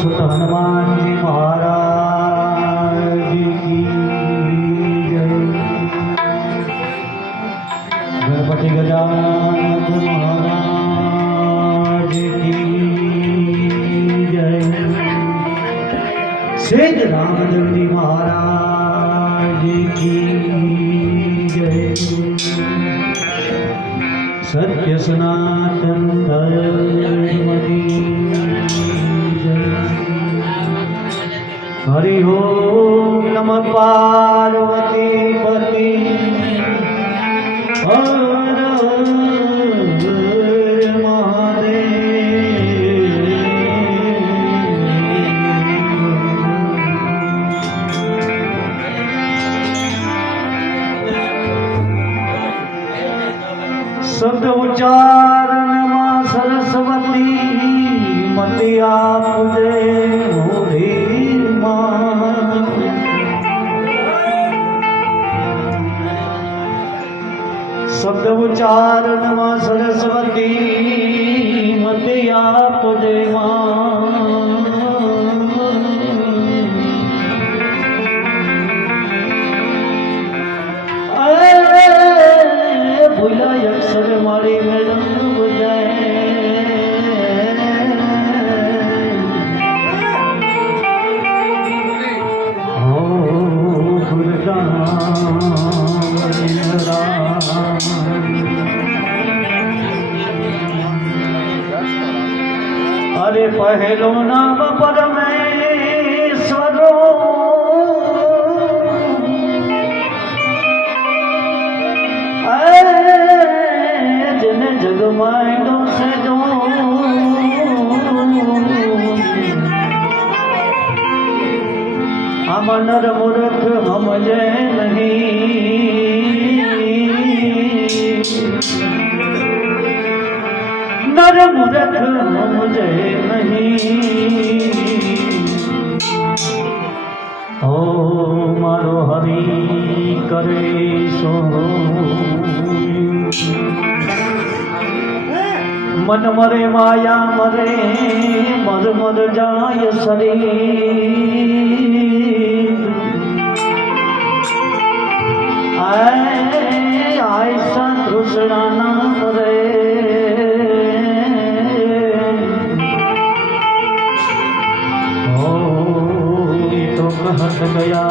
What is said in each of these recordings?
सुत हनुमान जी महाराज की जय। गणपति गजानन महाराज की जय। सेज रामचंद्र महाराज की जय। सत्य सनातन धर्म की जय। हरि ओम नमः पार्वती पति हर शब्द उच्चारण मां सरस्वती मति आपजे मोरी मां। शब्द उच्चारण मां सरस्वती मति आपजे मां। भूला अक्षर मारी मैडम बुझाए। हो अरे पहलो नाम परमेश्वरो जग माइंडो से जो हम नर मूर्ख समझे नहीं। नर मूर्ख समझे नहीं। ओ मारो हरि करे सो मन मरे माया मरे मर मर जाय शरीर। आय तृष्णा न मरे। हो तो कहत गया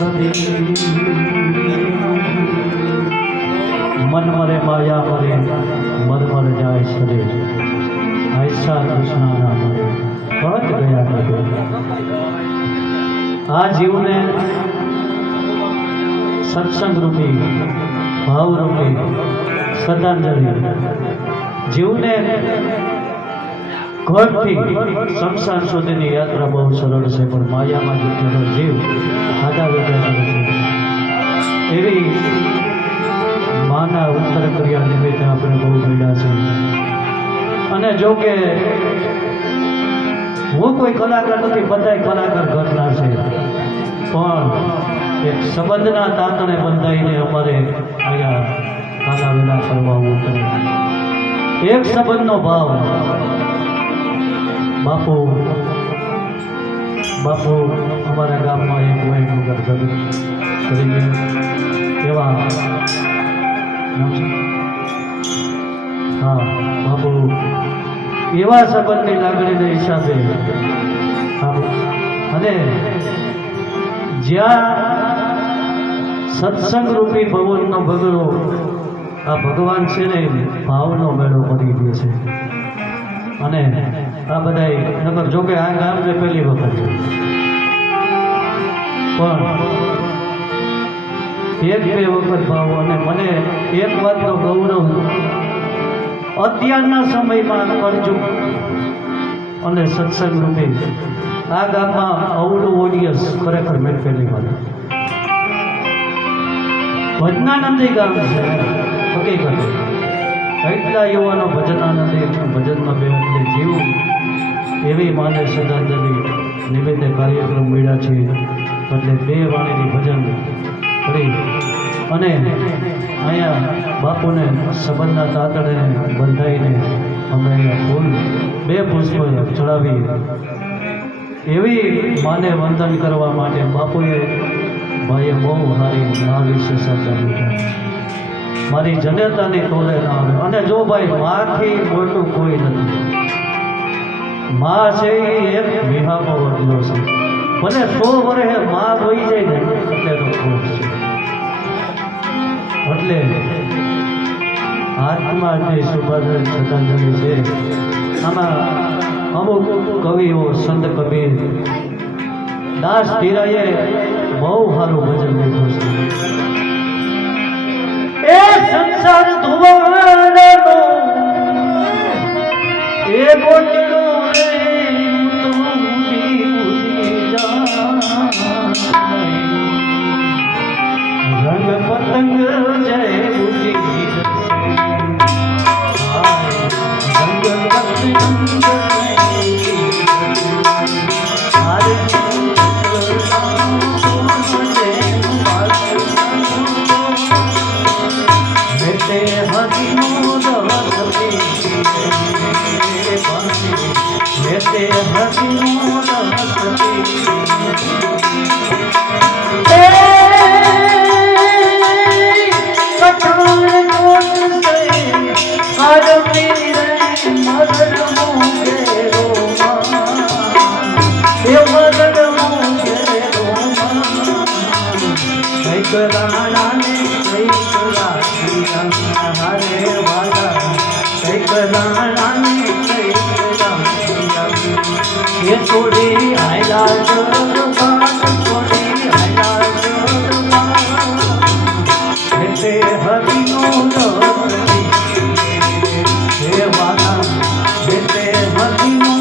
कभी मन मरे माया मरे मर मर जाए शरीर। ऐसा कृष्णा नाम कहत गया कबीर। आ जीव ने सत्संग रूपी भाव रूपी श्रद्धांजलि जीव ने घर थी शमशान सुधीनी यात्रा बहुत सरल है, पर माया में जो जीव आधा वेठा एवी माना उत्तर क्रिया निमित्ते આપણે બહુ ભીડા છે। અને જો કે હું કોઈ કલાકાર નથી, બધાય કલાકાર ઘરના છે, પણ એક સંબંધના તાતણે બંધાઈને અમારે અહીંયા ખાના વિના કરવા ઉતરે। એક સંબંધનો ભાવ બાપુ બાપુ અમારા ગામમાં એક વૈનગર કરીને એવા हाँ बापू एवा संबंधनी लागणी हिसाबे ज्या सत्संग रूपी भवननो बगड़ो आ भगवान छे ने भावनो मेळो पड़ी गयो छे। अने आ बधाय नगर जो के आ गाम ने पहली वखत छे, पण एक बे वखत भाव। अने मने एक वातनो गौरव અત્યારના સમયમાં કરજો અને સત્સંગ રૂપે આ ગામમાં અવળું ઓડિયન્સ ખરેખર મેં પહેલી વાર ભજનાનંદી ગામ છે હકીકત। એટલા યુવાનો ભજનાનંદી ભજનમાં બે જીવ એવી માને શ્રદ્ધાંજલિ નિમિત્તે કાર્યક્રમ મળ્યા છે, એટલે બે વાણીની ભજન કરી અને અહીંયા બાપુને સંબંધના તાતણે બંધાઈને અમે ફૂલ બે પુષ્પ ચડાવી એવી માને વંદન કરવા માટે બાપુએ ભાઈએ બહુ સારી મા વિશે શબ્દ લીધા. મારી જનેતાની તોલે ના આવે. અને જો ભાઈ માથી મોટું કોઈ નથી. મા છે એ એક વિહામો વડલો છે. ભલે 100 વર્ષે મા હોઈ જાય ને એટલે તો ખુશ છે. એટલે આત્મા જે સુભાષ શ્રદ્ધાંજલિ છે આમાં અમુક કવિઓ સંત કબીર દાસ ધીરાએ બહુ સારું ભજન લખ્યું છે. એ સંસાર ધુવાડનો એ ગોટલો રે તો ઉડી રંગ પતંગ જય ઉડી રંગ પતંગ ये थोड़ी आयला थोड़ी आयला हरिनो हे वाला हरिनो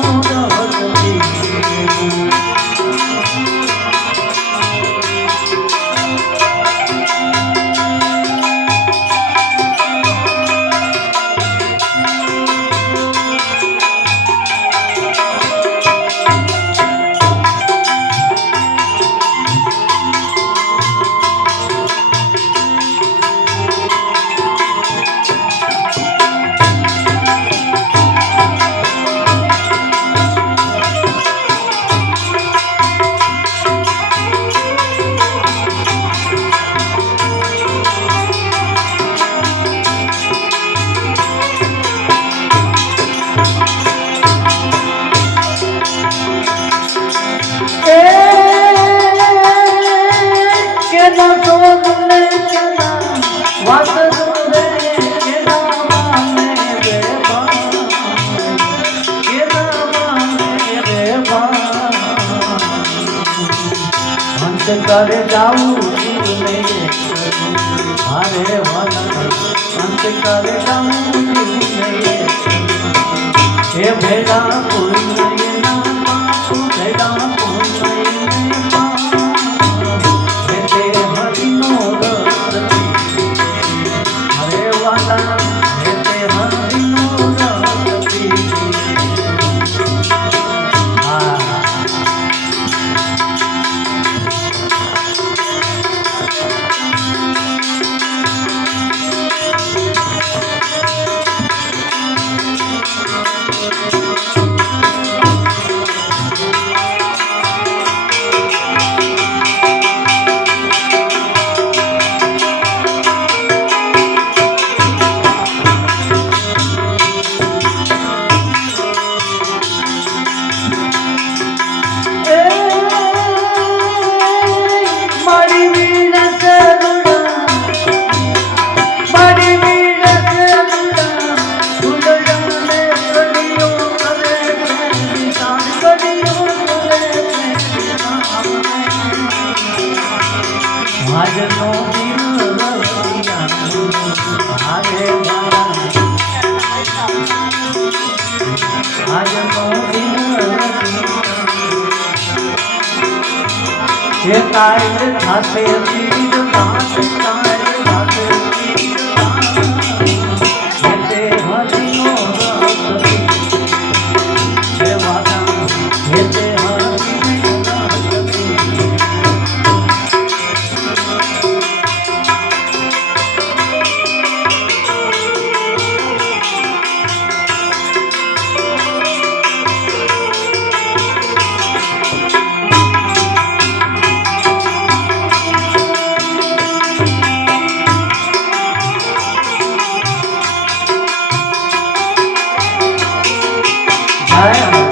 करे जाऊं हरे वाला अंत करे जाऊं हे भेड़ा कोई नहीं ना भेड़ा कोई नहीं बेटे हरिनो हरे वाला बेटे हरिनो ये कायल खाते पीर बात कायल खाते पीर बात ये हरिनो रात ये वादा ये हरिनो रात હરે